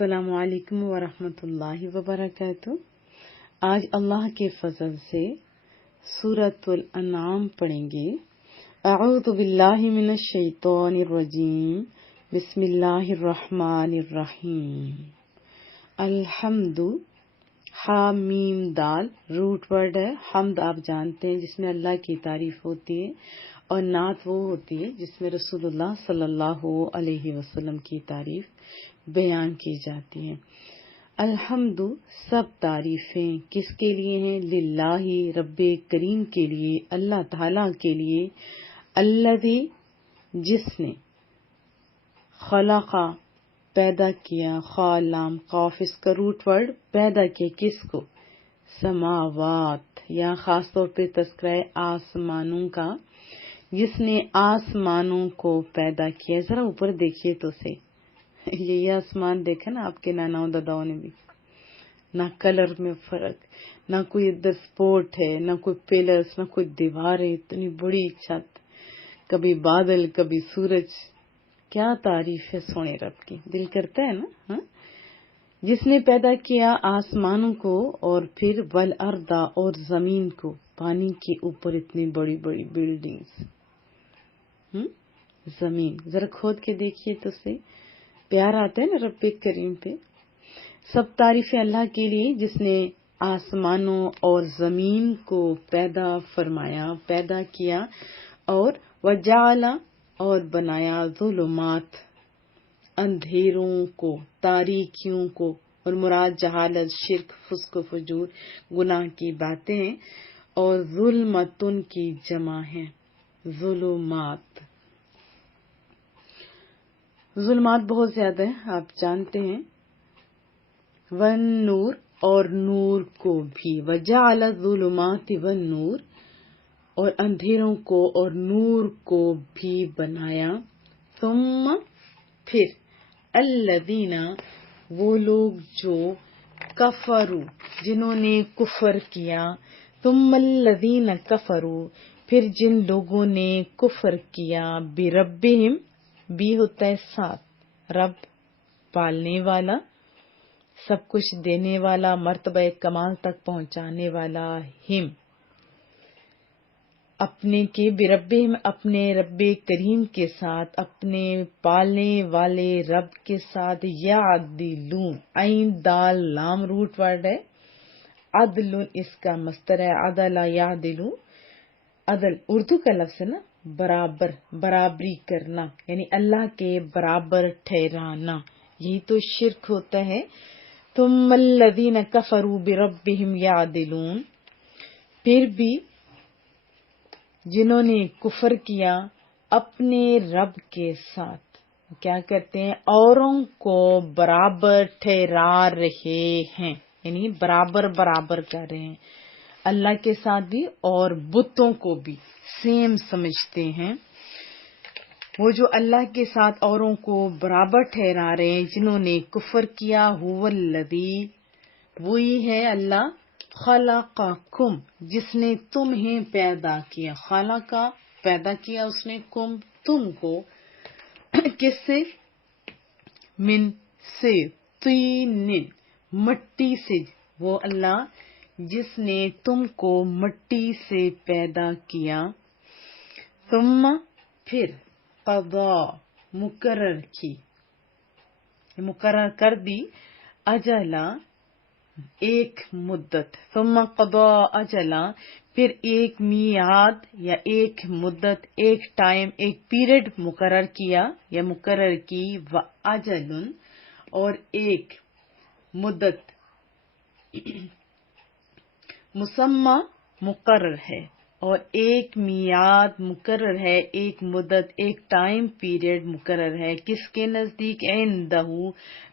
السلام علیکم ورحمۃ اللہ وبرکاتہ۔ آج اللہ کے فضل سے سورۃ الانعام پڑھیں گے۔ اعوذ باللہ من الشیطان الرجیم، بسم اللہ الرحمن الرحیم۔ الحمد، ہا میم دال روٹ ورڈ ہے۔ حمد آپ جانتے ہیں جس میں اللہ کی تعریف ہوتی ہے، اور نعت وہ ہوتی ہے جس میں رسول اللہ صلی اللہ علیہ وسلم کی تعریف بیان کی جاتی ہے۔ الحمد، سب تعریفیں کس کے لیے ہیں؟ للہ، رب کریم کے لیے، اللہ تعالی کے لیے۔ الذی، جس نے، خلق، پیدا کیا، خالام قاف اس کا روٹ ورڈ، پیدا کیا کس کو؟ سماوات، یا خاص طور پہ تذکرہ آسمانوں کا، جس نے آسمانوں کو پیدا کیا۔ ذرا اوپر دیکھیے تو سے، یہ آسمان دیکھا نا آپ کے ناناؤں داداؤں نے بھی، نہ کلر میں فرق، نہ کوئی ادھر سپورٹ ہے، نہ کوئی پلرز، نہ کوئی دیواریں، اتنی بڑی چھت، کبھی بادل کبھی سورج۔ کیا تعریف ہے سونے رب کی، دل کرتا ہے نا۔ ہاں، جس نے پیدا کیا آسمانوں کو، اور پھر والارض، اور زمین کو، پانی کے اوپر اتنی بڑی بڑی بلڈنگز۔ زمین ذرا کھود کے دیکھیے تو سے، پیار آتا ہے نا رب کریم پہ۔ سب تعریفیں اللہ کے لیے جس نے آسمانوں اور زمین کو پیدا فرمایا، پیدا کیا، اور وجعل، اور بنایا، ظلمات، اندھیروں کو، تاریکیوں کو، اور مراد جہالت، شرک، فسق و فجور، گناہ کی باتیں ہیں، اور ظلمتن کی جمع ہے، ظلمات۔ ظلمات بہت زیادہ ہیں، آپ جانتے ہیں۔ والنور، اور نور کو بھی، وجعل الظلمات والنور، اور اندھیروں کو اور نور کو بھی بنایا۔ ثم، پھر، الذین، وہ لوگ جو، کفروا، جنہوں نے کفر کیا۔ ثم الذین کفروا، پھر جن لوگوں نے کفر کیا، بربہم، بھی ہوتا ہے ساتھ، رب پالنے والا، سب کچھ دینے والا، مرتبہ کمال تک پہنچانے والا، ہم، اپنے کے، بربہم، اپنے رب کریم کے ساتھ، اپنے پالنے والے رب کے ساتھ، یعدلون، عین دال لام روٹ ورڈ ہے، عدل اس کا مصدر ہے، عدل یعدل، عدل اردو کا لفظ ہے نا، برابر، برابری کرنا، یعنی اللہ کے برابر ٹھہرانا، یہی تو شرک ہوتا ہے۔ ثم الذین کفروا بربہم یعدلون، پھر بھی جنہوں نے کفر کیا اپنے رب کے ساتھ، کیا کرتے ہیں؟ اوروں کو برابر ٹھہرا رہے ہیں، یعنی برابر برابر کر رہے ہیں، اللہ کے ساتھ بھی اور بتوں کو بھی سیم سمجھتے ہیں۔ وہ جو اللہ کے ساتھ اوروں کو برابر ٹھہرا رہے ہیں، جنہوں نے کفر کیا، هو الذی، وہی ہے اللہ، خلقکم، جس نے تمہیں پیدا کیا، خلقہ، پیدا کیا اس نے، کم، تم کو، کس سے؟ من، سے، طین، مٹی سے، وہ اللہ جس نے تم کو مٹی سے پیدا کیا۔ ثم، پھر، قضا، مقرر کی، مقرر کر دی، اجلا، ایک مدت، ثم قضا اجلا، پھر ایک میعاد یا ایک مدت، ایک ٹائم، ایک پیریڈ مقرر کیا یا مقرر کی، واجل، اور ایک مدت مسمى مقرر ہے، اور ایک میعاد مقرر ہے، ایک مدت، ایک ٹائم پیریڈ مقرر ہے، کس کے نزدیک؟ عندہ،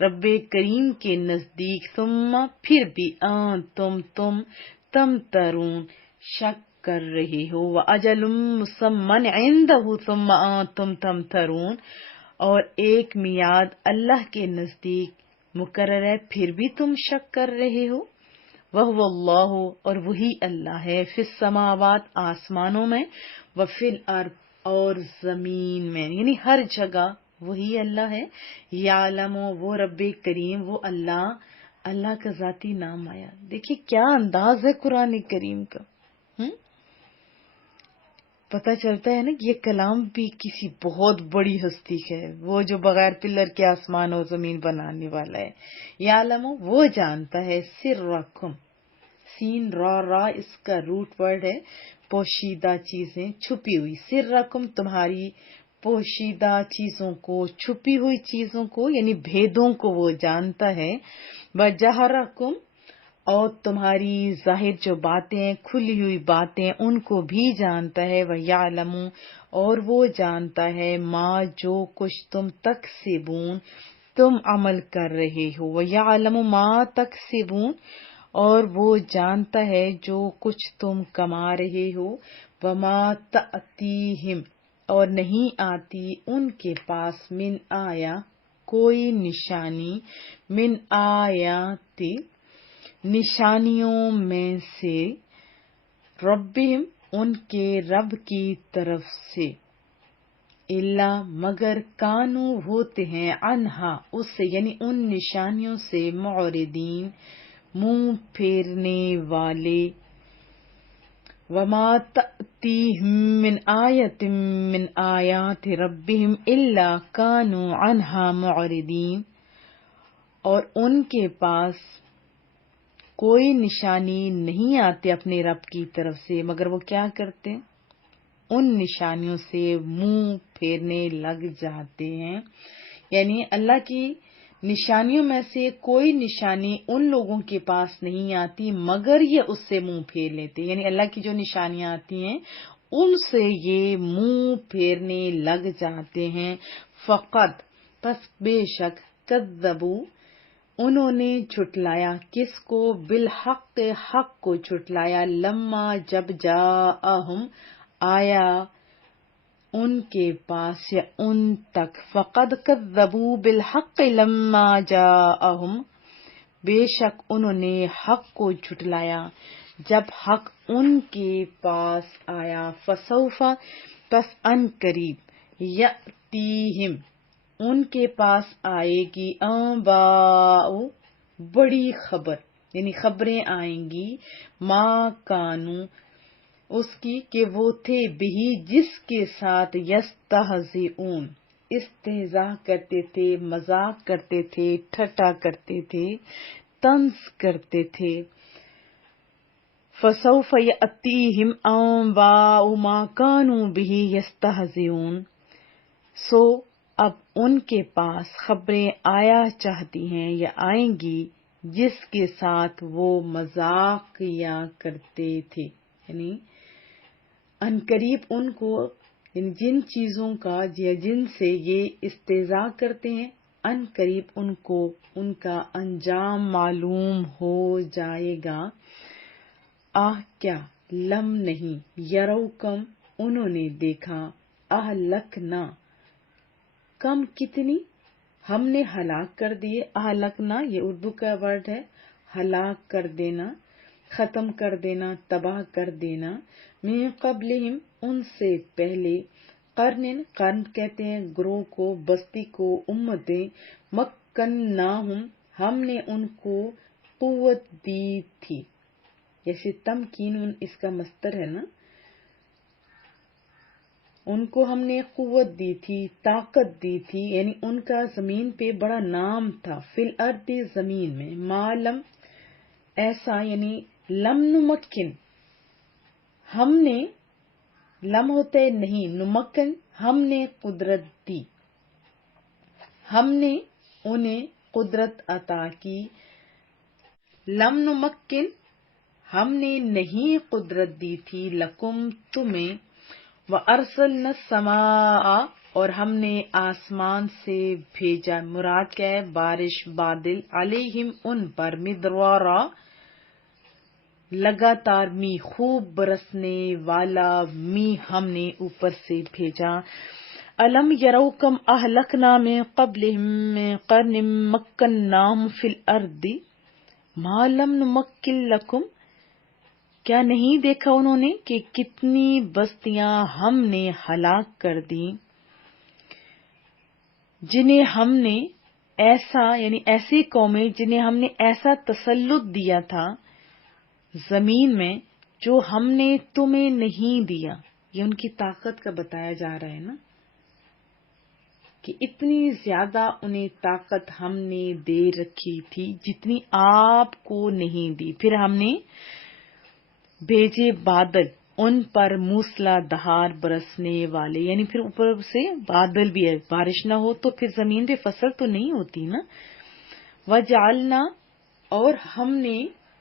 رب کریم کے نزدیک۔ ثم، پھر بھی، تم تمترون، شک کر رہے ہو، وَأَجَلٌ مُّسَمًّى عِندَهُ ثُمَّ أَنتُمْ تَمْتَرُونَ، اور ایک میعاد اللہ کے نزدیک مقرر ہے، پھر بھی تم شک کر رہے ہو۔ وَهُوَ اللَّهُ، اور وہی اللہ ہے، فِي السَّمَاوَاتِ، آسمانوں میں، وَفِي الْأَرْضِ، اور زمین میں، یعنی ہر جگہ وہی اللہ ہے. یعلم وہ رب کریم وہ اللہ کا ذاتی نام آیا. دیکھیے کیا انداز ہے قرآن کریم کا. پتہ چلتا ہے نا کہ یہ کلام بھی کسی بہت بڑی ہستی کا ہے، وہ جو بغیر پلر کے آسمان و زمین بنانے والا ہے. یعلم وہ جانتا ہے سرکم، سین را اس کا روٹ ورڈ ہے، پوشیدہ چیزیں چھپی ہوئی. سرکم تمہاری پوشیدہ چیزوں کو، چھپی ہوئی چیزوں کو یعنی بھیدوں کو وہ جانتا ہے. وجہرکم اور تمہاری ظاہر جو باتیں کھلی ہوئی باتیں ان کو بھی جانتا ہے. وَيَعْلَمُ اور وہ جانتا ہے ما جو کچھ تم تکسبون تم عمل کر رہے ہو. وَيَعْلَمُ ما تکسبون اور وہ جانتا ہے جو کچھ تم کما رہے ہو. وَمَا تَأْتِيهِمْ اور نہیں آتی ان کے پاس من آیا کوئی نشانی، من آیاتی نشانیوں میں سے، ربہم ان کے رب کی طرف سے، الا مگر کانو ہوتے ہیں، عنہا اس سے یعنی ان نشانیوں سے، معرضین منہ پھیرنے والے. وما تأتیہم من آیت من آیات ربہم الا کانو عنہا معرضین اور ان کے پاس کوئی نشانی نہیں آتی اپنے رب کی طرف سے مگر وہ کیا کرتے، ان نشانیوں سے منہ پھیرنے لگ جاتے ہیں. یعنی اللہ کی نشانیوں میں سے کوئی نشانی ان لوگوں کے پاس نہیں آتی مگر یہ اس سے منہ پھیر لیتے. یعنی اللہ کی جو نشانیاں آتی ہیں ان سے یہ منہ پھیرنے لگ جاتے ہیں. فقط پس بے شک، کذبوا انہوں نے جھٹلایا، کس کو، بالحق حق کو جھٹلایا، لما جب جاءہم آیا ان کے پاس یا ان تک. فقد کذبوا بالحق لما جاءہم بے شک انہوں نے حق کو جھٹلایا جب حق ان کے پاس آیا. فسوف پس ان قریب، یأتیہم ان کے پاس آئے گی، انباء بڑی خبر یعنی خبریں آئیں گی، ما کانو اس کی کہ وہ تھے، بہی جس کے ساتھ، یستہزئون استہزاء کرتے تھے، مذاق کرتے تھے، ٹھٹا کرتے تھے، طنز کرتے تھے. فسوف یأتیہم انباء ما کانوا بہ یستہزئون سو اب ان کے پاس خبریں آیا چاہتی ہیں یا آئیں گی جس کے ساتھ وہ مذاق کیا کرتے تھے. یعنی عنقریب ان کو جن چیزوں کا یا جن سے یہ استہزاء کرتے ہیں عنقریب ان کو ان کا انجام معلوم ہو جائے گا. کیا لم نہیں، یروکم انہوں نے دیکھا، اہلکنا کم کتنی ہم نے ہلاک کر دیے. اہلکنا یہ اردو کا ورڈ ہے، ہلاک کر دینا، ختم کر دینا، تباہ کر دینا. من قبلہم ان سے پہلے، قرن کہتے ہیں گروہ کو، بستی کو، امتیں. مکناہم ہم نے ان کو قوت دی تھی، جیسے تمکین اس کا مصدر ہے نا، ان کو ہم نے قوت دی تھی، طاقت دی تھی، یعنی ان کا زمین پہ بڑا نام تھا. فی الارض زمین میں، ما لم ایسا یعنی لم نمکن ہم نے، لم ہوتے نہیں، نمکن ہم نے قدرت دی، ہم نے انہیں قدرت عطا کی. لم نمکن ہم نے نہیں قدرت دی تھی، لکم تمہیں. وَأَرْسَلْنَا السَّمَاءَ اور ہم نے آسمان سے بھیجا، مراد کیا ہے، بارش، بادل، علیہم ان پر، مدرارا لگاتار، می خوب برسنے والا، می ہم نے اوپر سے بھیجا. الم یرو کم اہلکنا من قبلہم من قرن مکناہم فی الارض ما لم نمکن لکم کیا نہیں دیکھا انہوں نے کہ کتنی بستیاں ہم نے ہلاک کر دیں. جنہیں ہم نے ایسا یعنی ایسی قومیں جنہیں ہم نے ایسا تسلط دیا تھا زمین میں جو ہم نے تمہیں نہیں دیا. یہ ان کی طاقت کا بتایا جا رہا ہے نا کہ اتنی زیادہ انہیں طاقت ہم نے دے رکھی تھی جتنی آپ کو نہیں دی. پھر ہم نے بھیجے بادل ان پر موسلا دھار برسنے والے، یعنی پھر اوپر سے بادل بھی ہے، بارش نہ ہو تو پھر زمین پہ فصل تو نہیں ہوتی نا. وجعلنا اور ہم نے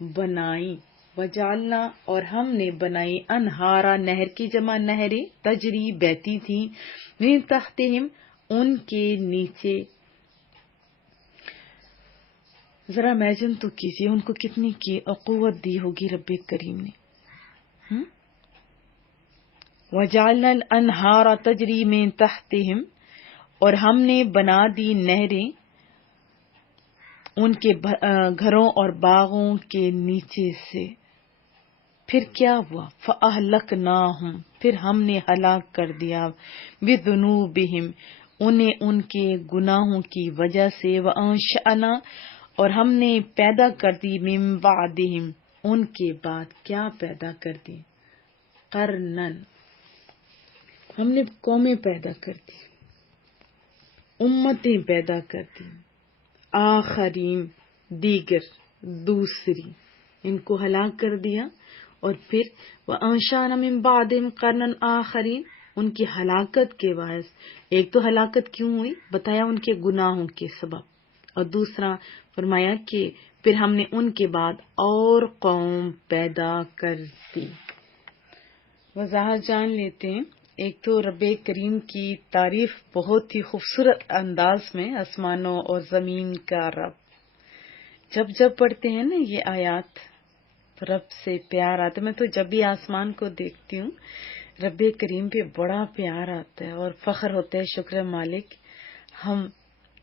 بنائی، وجعلنا اور ہم نے بنائی انہارا نہر کی جمع نہریں تجری بہتی تھی من تحتہم ان کے نیچے. ذرا امیجن تو کیجیے ان کو کتنی کی قوت دی ہوگی رب کریم نے. وجعلنا الانہار تجری من تحتہم اور ہم نے بنا دی نہریں ان کے گھروں اور باغوں کے نیچے سے. پھر کیا ہوا؟ فَأَهْلَكْنَاهُمْ پھر ہم نے ہلاک کر دیا بِذُنُوبِهِمْ انہیں ان کے گناہوں کی وجہ سے. وَأَنشَأْنَا اور ہم نے پیدا کر دی مِن بَعْدِهِمْ ان کے بعد کیا پیدا کر دی؟ قرنن ہم نے قومیں پیدا کر دی، امتیں پیدا کر دی، آخرین دیگر دوسری ان کو ہلاک کر دیا. اور پھر وَأَنشَأْنَا مِن بَعْدِهِمْ قَرْنًا آخَرِينَ ان کی ہلاکت کے باعث ایک تو ہلاکت کیوں ہوئی بتایا ان کے گناہوں کے سبب، اور دوسرا فرمایا کہ پھر ہم نے ان کے بعد اور قوم پیدا کر دی. وضاحت جان لیتے ہیں. ایک تو رب کریم کی تعریف بہت ہی خوبصورت انداز میں آسمانوں اور زمین کا رب. جب جب پڑھتے ہیں نا یہ آیات رب سے پیار آتا ہے. میں تو جب بھی آسمان کو دیکھتی ہوں رب کریم پہ بڑا پیار آتا ہے اور فخر ہوتا ہے. شکر مالک ہم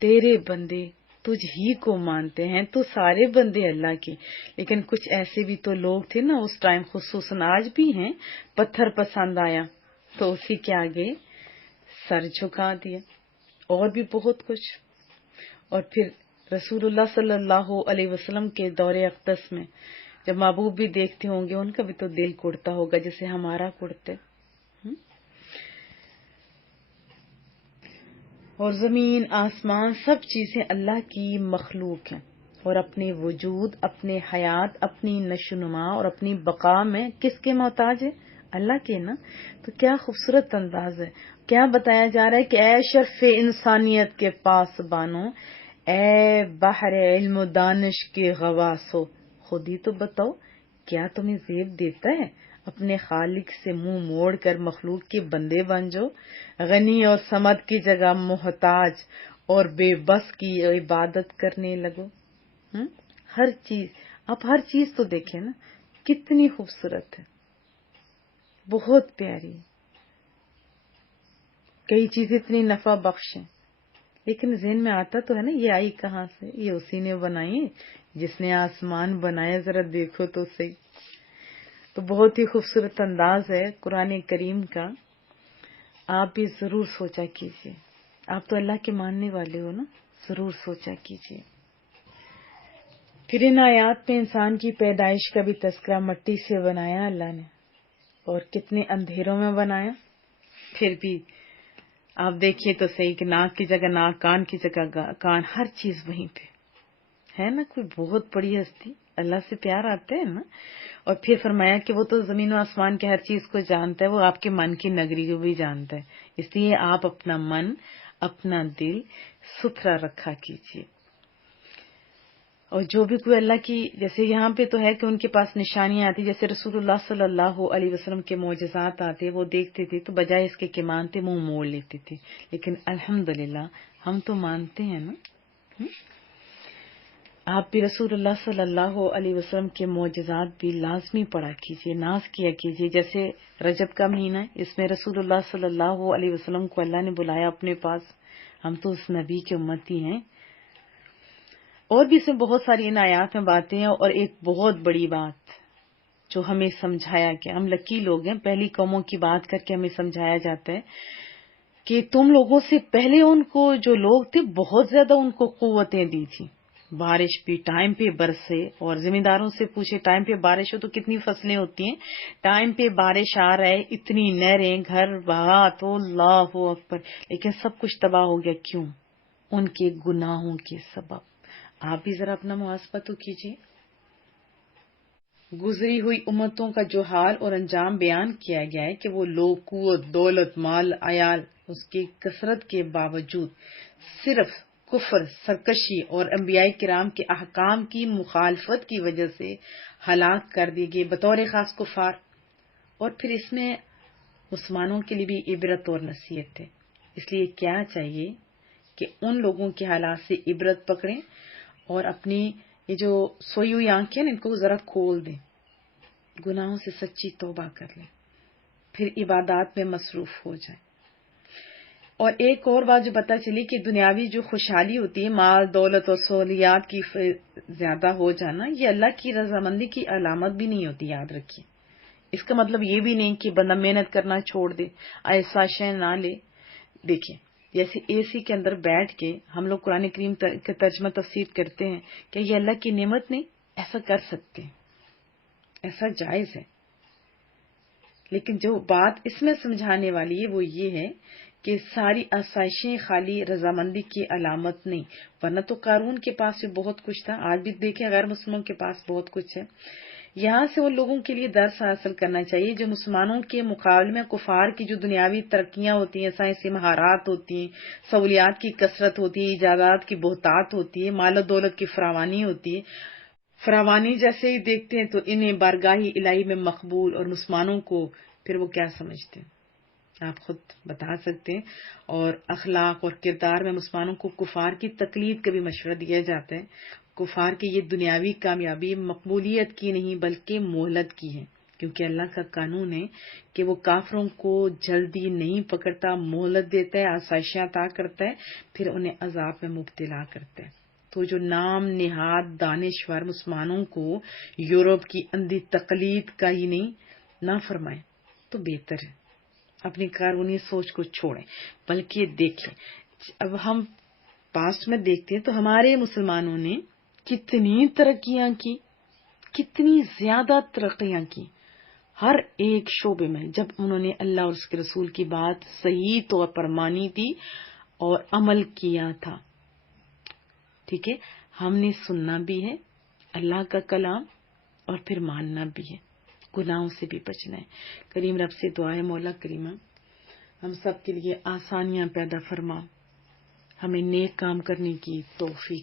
تیرے بندے تجھ ہی کو مانتے ہیں، تو سارے بندے اللہ کی. لیکن کچھ ایسے بھی تو لوگ تھے نا اس ٹائم، خصوصاً آج بھی ہیں، پتھر پسند آیا تو اسی کے آگے سر جھکا دیا، اور بھی بہت کچھ. اور پھر رسول اللہ صلی اللہ علیہ وسلم کے دور اقدس میں جب محبوب بھی دیکھتے ہوں گے ان کا بھی تو دل کڑتا ہوگا جیسے ہمارا کڑتے. اور زمین آسمان سب چیزیں اللہ کی مخلوق ہیں، اور اپنے وجود، اپنے حیات، اپنی نشوونما اور اپنی بقا میں کس کے محتاج ہے؟ اللہ کے نا. تو کیا خوبصورت انداز ہے. کیا بتایا جا رہا ہے کہ اے شرف انسانیت کے پاس بانو، اے بحر علم و دانش کے غواسو، خود ہی تو بتاؤ کیا تمہیں زیب دیتا ہے اپنے خالق سے منہ موڑ کر مخلوق کے بندے بن جاؤ، غنی اور صمد کی جگہ محتاج اور بے بس کی عبادت کرنے لگو. ہر چیز، اب ہر چیز تو دیکھیں نا کتنی خوبصورت ہے، بہت پیاری. کئی چیزیں اتنی نفع بخش ہیں لیکن ذہن میں آتا تو ہے نا یہ آئی کہاں سے؟ یہ اسی نے بنائی جس نے آسمان بنایا، ذرا دیکھو تو صحیح. تو بہت ہی خوبصورت انداز ہے قرآن کریم کا. آپ بھی ضرور سوچا کیجیے، آپ تو اللہ کے ماننے والے ہو نا، ضرور سوچا کیجیے. پھر ان آیات میں انسان کی پیدائش کا بھی تذکرہ. مٹی سے بنایا اللہ نے اور کتنے اندھیروں میں بنایا. پھر بھی آپ دیکھیے تو صحیح کہ ناک کی جگہ ناک، کان کی جگہ کان، ہر چیز وہیں پہ ہے نا. کوئی بہت بڑی ہستی، اللہ سے پیار آتا ہے نا. اور پھر فرمایا کہ وہ تو زمین و آسمان کے ہر چیز کو جانتا ہے، وہ آپ کے من کی نگری کو بھی جانتا ہے. اس لیے آپ اپنا من، اپنا دل ستھرا رکھا کیجیے. اور جو بھی کوئی اللہ کی، جیسے یہاں پہ تو ہے کہ ان کے پاس نشانیاں آتی، جیسے رسول اللہ صلی اللہ علیہ وسلم کے معجزات آتے، وہ دیکھتے تھے تو بجائے اس کے کہ مانتے منہ موڑ لیتے تھے. لیکن الحمدللہ ہم تو مانتے ہیں نا. آپ بھی رسول اللہ صلی اللہ علیہ وسلم کے معجزات بھی لازمی پڑھا کیجیے، ناز کیا کیجیے. جیسے رجب کا مہینہ ہے، اس میں رسول اللہ صلی اللہ علیہ وسلم کو اللہ نے بلایا اپنے پاس. ہم تو اس نبی کے امتی ہیں. اور بھی اس میں بہت ساری ان آیات میں باتیں ہیں. اور ایک بہت بڑی بات جو ہمیں سمجھایا کہ ہم لکی لوگ ہیں، پہلی قوموں کی بات کر کے ہمیں سمجھایا جاتا ہے کہ تم لوگوں سے پہلے ان کو جو لوگ تھے بہت زیادہ ان کو قوتیں دی تھی، بارش بھی ٹائم پہ برسے، اور زمینداروں سے پوچھے ٹائم پہ بارش ہو تو کتنی فصلیں ہوتی ہیں، ٹائم پہ بارش آ رہا ہے، اتنی نہریں، گھر بہا تو اللہ اکبر، لیکن سب کچھ تباہ ہو گیا. کیوں؟ ان کے گناہوں کے سبب. آپ بھی ذرا اپنا محاسبہ تو کیجیے. گزری ہوئی امتوں کا جو حال اور انجام بیان کیا گیا ہے کہ وہ لوگ قوت، دولت، مال، عیال، اس کی کثرت کے باوجود صرف کفر، سرکشی اور انبیاء کرام کے احکام کی مخالفت کی وجہ سے ہلاک کر دیے گئے بطور خاص کفار. اور پھر اس میں مسلمانوں کے لیے بھی عبرت اور نصیحت ہے. اس لیے کیا چاہیے کہ ان لوگوں کے حالات سے عبرت پکڑیں اور اپنی یہ جو سوئی ہوئی آنکھیں ان کو ذرا کھول دیں، گناہوں سے سچی توبہ کر لیں، پھر عبادات میں مصروف ہو جائیں. اور ایک اور بات جو پتہ چلی کہ دنیاوی جو خوشحالی ہوتی ہے، مال، دولت اور سہولیات کی زیادہ ہو جانا، یہ اللہ کی رضامندی کی علامت بھی نہیں ہوتی. یاد رکھیے، اس کا مطلب یہ بھی نہیں کہ بندہ محنت کرنا چھوڑ دے، ایسا شے نہ لے. دیکھیں، جیسے اے سی کے اندر بیٹھ کے ہم لوگ قرآن کریم کا ترجمہ تفسیر کرتے ہیں کہ یہ اللہ کی نعمت نہیں، ایسا کر سکتے ہیں، ایسا جائز ہے. لیکن جو بات اس میں سمجھانے والی ہے وہ یہ ہے کہ ساری آسائشیں خالی رضامندی کی علامت نہیں، ورنہ تو قارون کے پاس بھی بہت کچھ تھا. آج بھی دیکھیں غیر مسلموں کے پاس بہت کچھ ہے. یہاں سے ان لوگوں کے لیے درس حاصل کرنا چاہیے جو مسلمانوں کے مقابلے میں کفار کی جو دنیاوی ترقیاں ہوتی ہیں، سائنسی مہارات ہوتی ہیں، سہولیات کی کثرت ہوتی ہے، ایجادات کی بہتات ہوتی ہے، مال و دولت کی فراوانی ہوتی ہے، فراوانی جیسے ہی دیکھتے ہیں تو انہیں بارگاہ الہی میں مقبول، اور مسلمانوں کو پھر وہ کیا سمجھتے ہیں آپ خود بتا سکتے ہیں. اور اخلاق اور کردار میں مسلمانوں کو کفار کی تقلید کا بھی مشورہ دیا جاتا ہے. کفار کی یہ دنیاوی کامیابی مقبولیت کی نہیں بلکہ مہلت کی ہے، کیونکہ اللہ کا قانون ہے کہ وہ کافروں کو جلدی نہیں پکڑتا، مہلت دیتا ہے، آسائشیں عطا کرتا ہے، پھر انہیں عذاب میں مبتلا کرتا ہے. تو جو نام نہاد دانشور مسلمانوں کو یورپ کی اندھی تقلید کا ہی نہیں نہ فرمائے تو بہتر ہے. اپنی قارونی سوچ کو چھوڑیں، بلکہ دیکھیں. اب ہم پاسٹ میں دیکھتے ہیں تو ہمارے مسلمانوں نے کتنی ترقیاں کی، کتنی زیادہ ترقیاں کی ہر ایک شعبے میں، جب انہوں نے اللہ اور اس کے رسول کی بات صحیح طور پر مانی تھی اور عمل کیا تھا. ٹھیک ہے، ہم نے سننا بھی ہے اللہ کا کلام اور پھر ماننا بھی ہے، گناہوں سے بھی بچنا ہے. کریم رب سے دعا ہے مولا کریمہ ہم سب کے لیے آسانیاں پیدا فرما، ہمیں نیک کام کرنے کی توفیق